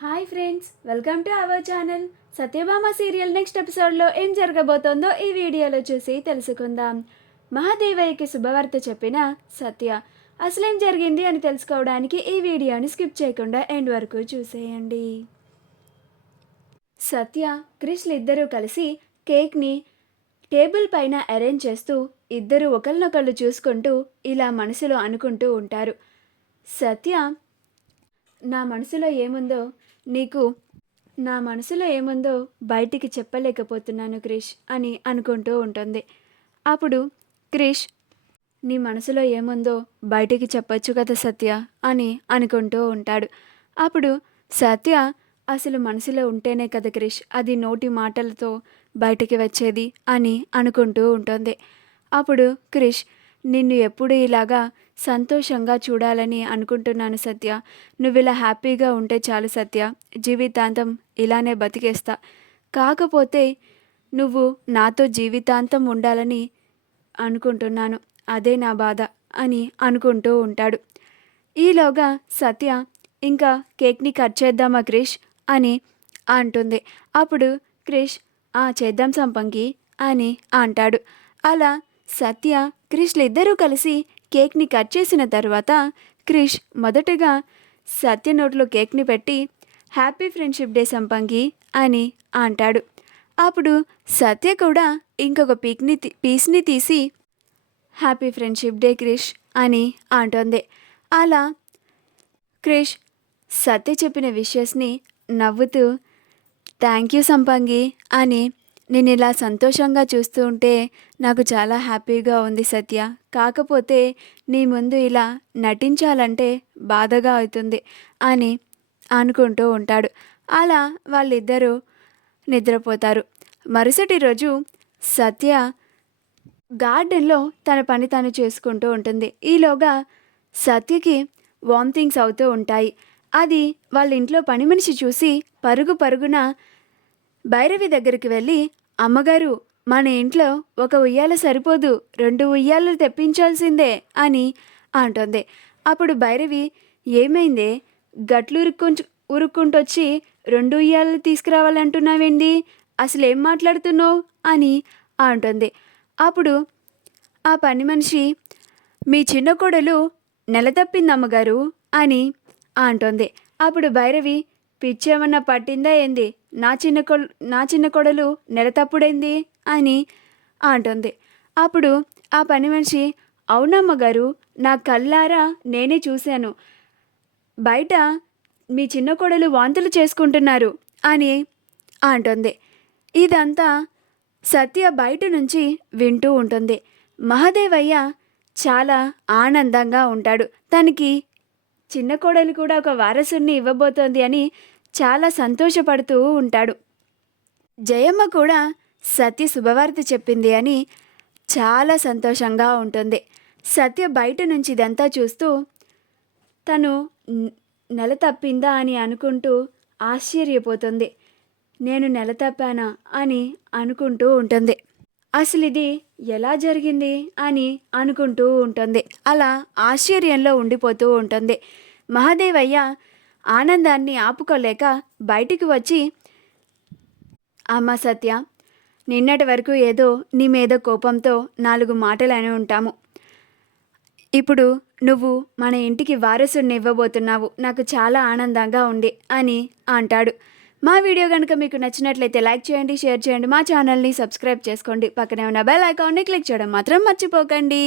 Hi friends, welcome to our channel. Satyabhama serial next ఎపిసోడ్లో ఏం జరగబోతోందో ఈ వీడియోలో చూసి తెలుసుకుందాం. మహాదేవయ్యకి శుభవార్త చెప్పిన సత్య అసలేం జరిగింది అని తెలుసుకోవడానికి ఈ వీడియోని స్కిప్ చేయకుండా ఎండ్ వరకు చూసేయండి. సత్య, క్రిష్లు ఇద్దరూ కలిసి కేక్ని టేబుల్ పైన అరేంజ్ చేస్తూ ఇద్దరు ఒకరినొకళ్ళు చూసుకుంటూ ఇలా మనసులో అనుకుంటూ ఉంటారు. సత్య నా మనసులో ఏముందో నీకు నా మనసులో ఏముందో బయటికి చెప్పలేకపోతున్నాను క్రిష్ అని అనుకుంటూ ఉంటుంది. అప్పుడు క్రిష్ నీ మనసులో ఏముందో బయటికి చెప్పొచ్చు కదా సత్య అని అనుకుంటూ ఉంటాడు. అప్పుడు సత్య అసలు మనసులో ఉంటేనే కదా క్రిష్ అది నోటి మాటలతో బయటికి వచ్చేది అని అనుకుంటూ ఉంటుంది. అప్పుడు క్రిష్ నిన్ను ఎప్పుడు ఇలాగా సంతోషంగా చూడాలని అనుకుంటున్నాను సత్య. నువ్వు ఇలా హ్యాపీగా ఉంటే చాలు సత్య, జీవితాంతం ఇలానే బతికేస్తా. కాకపోతే నువ్వు నాతో జీవితాంతం ఉండాలని అనుకుంటున్నాను, అదే నా బాధ అని అనుకుంటూ ఉంటాడు. ఈలోగా సత్య ఇంకా కేక్ని కట్ చేద్దామా క్రిష్ అని అంటుంది. అప్పుడు క్రిష్ చేద్దాం సంపంగి అని అంటాడు. అలా సత్య క్రిష్లు ఇద్దరూ కలిసి కేక్ని కట్ చేసిన తర్వాత క్రిష్ మొదటగా సత్య నోట్లో కేక్ని పెట్టి హ్యాపీ ఫ్రెండ్షిప్ డే సంపంగి అని అంటాడు. అప్పుడు సత్య కూడా ఇంకొక పీస్ని తీసి హ్యాపీ ఫ్రెండ్షిప్ డే క్రిష్ అని అంటుంది. అలా క్రిష్ సత్య చెప్పిన విషెస్ని నవ్వుతూ థ్యాంక్ యూ సంపంగి అని, నేను ఇలా సంతోషంగా చూస్తూ ఉంటే నాకు చాలా హ్యాపీగా ఉంది సత్య. కాకపోతే నీ ముందు ఇలా నటించాలంటే బాధగా అవుతుంది అని అనుకుంటూ ఉంటాడు. అలా వాళ్ళిద్దరూ నిద్రపోతారు. మరుసటి రోజు సత్య గార్డెన్లో తన పని తాను చేసుకుంటూ ఉంటుంది. ఈలోగా సత్యకి వామిటింగ్స్ అవుతూ ఉంటాయి. అది వాళ్ళ ఇంట్లో పని మనిషి చూసి పరుగు పరుగున భైరవి దగ్గరికి వెళ్ళి, అమ్మగారు మన ఇంట్లో ఒక ఉయ్యాల సరిపోదు, 2 ఉయ్యాలలు తెప్పించాల్సిందే అని అంటుంది. అప్పుడు భైరవి ఏమైందే, గట్లు ఉరుక్కుంటొచ్చి 2 ఉయ్యాలలు తీసుకురావాలంటున్నావేంటి, అసలు ఏం మాట్లాడుతున్నావు అని అంటుంది. అప్పుడు ఆ పని మనిషి మీ చిన్న కోడలు నెల తప్పింది అమ్మగారు అని అంటుంది. అప్పుడు భైరవి పిచ్చేమన్నా పట్టిందా ఏంది, నా చిన్న కొడలు నెల తప్పుడైంది అని అంటుంది. అప్పుడు ఆ పని మనిషి అవునమ్మగారు, నా కళ్ళారా నేనే చూశాను, బయట మీ చిన్న కొడలు వాంతులు చేసుకుంటున్నారు అని అంటుంది. ఇదంతా సత్య బయట నుంచి వింటూ ఉంటుంది. మహాదేవయ్య చాలా ఆనందంగా ఉంటాడు. తనకి చిన్న కోడలు కూడా ఒక వారసుని ఇవ్వబోతోంది అని చాలా సంతోషపడుతూ ఉంటాడు. జయమ్మ కూడా సత్య శుభవార్త చెప్పింది అని చాలా సంతోషంగా ఉంటుంది. సత్య బయట నుంచి ఇదంతా చూస్తూ తను నెల తప్పిందా అని అనుకుంటూ ఆశ్చర్యపోతుంది. నేను నెల తప్పానా అని అనుకుంటూ ఉంటుంది. అసలు ఇది ఎలా జరిగింది అని అనుకుంటూ ఉంటుంది. అలా ఆశ్చర్యంలో ఉండిపోతూ ఉంటుంది. మహాదేవయ్య ఆనందాన్ని ఆపుకోలేక బయటికి వచ్చి, అమ్మ సత్య, నిన్నటి వరకు ఏదో నీ మీద కోపంతో 4 మాటలు అని ఉంటాము. ఇప్పుడు నువ్వు మన ఇంటికి వారసుడిని ఇవ్వబోతున్నావు, నాకు చాలా ఆనందంగా ఉంది అని అంటాడు. మా వీడియో కనుక మీకు నచ్చినట్లయితే లైక్ చేయండి, షేర్ చేయండి, మా ఛానల్ని సబ్స్క్రైబ్ చేసుకోండి, పక్కనే ఉన్న బెల్ ఐకాన్ని క్లిక్ చేయడం మాత్రం మర్చిపోకండి.